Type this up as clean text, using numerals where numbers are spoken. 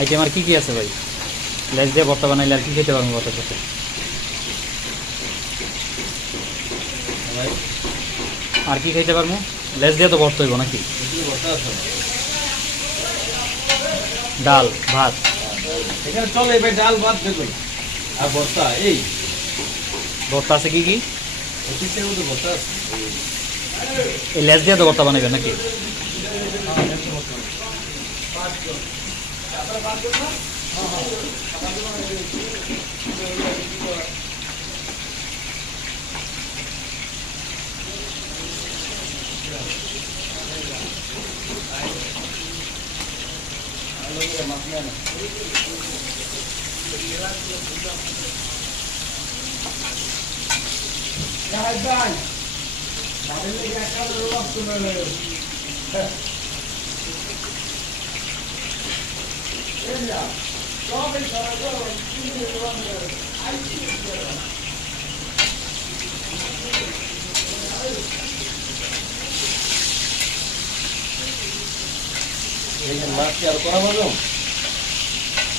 Item আর কি আছে ভাই? লেজ দিয়ে ভর্তা বানাইলে আর কি খেতে পারবো ভর্তার সাথে? আর কি খাইতে পারবো? লেজ দিয়ে তো ভর্তা হইব নাকি? ডাল ভাত এখানে চলে ভাই, ডাল ভাত দেখুন আর ভর্তা। এই ভর্তা আছে কি কি? অফিসের মধ্যে ভর্তা আছে। এই লেজ দিয়ে তো ভর্তা বানাইবেন নাকি? মাছ কি আর করা ভালো?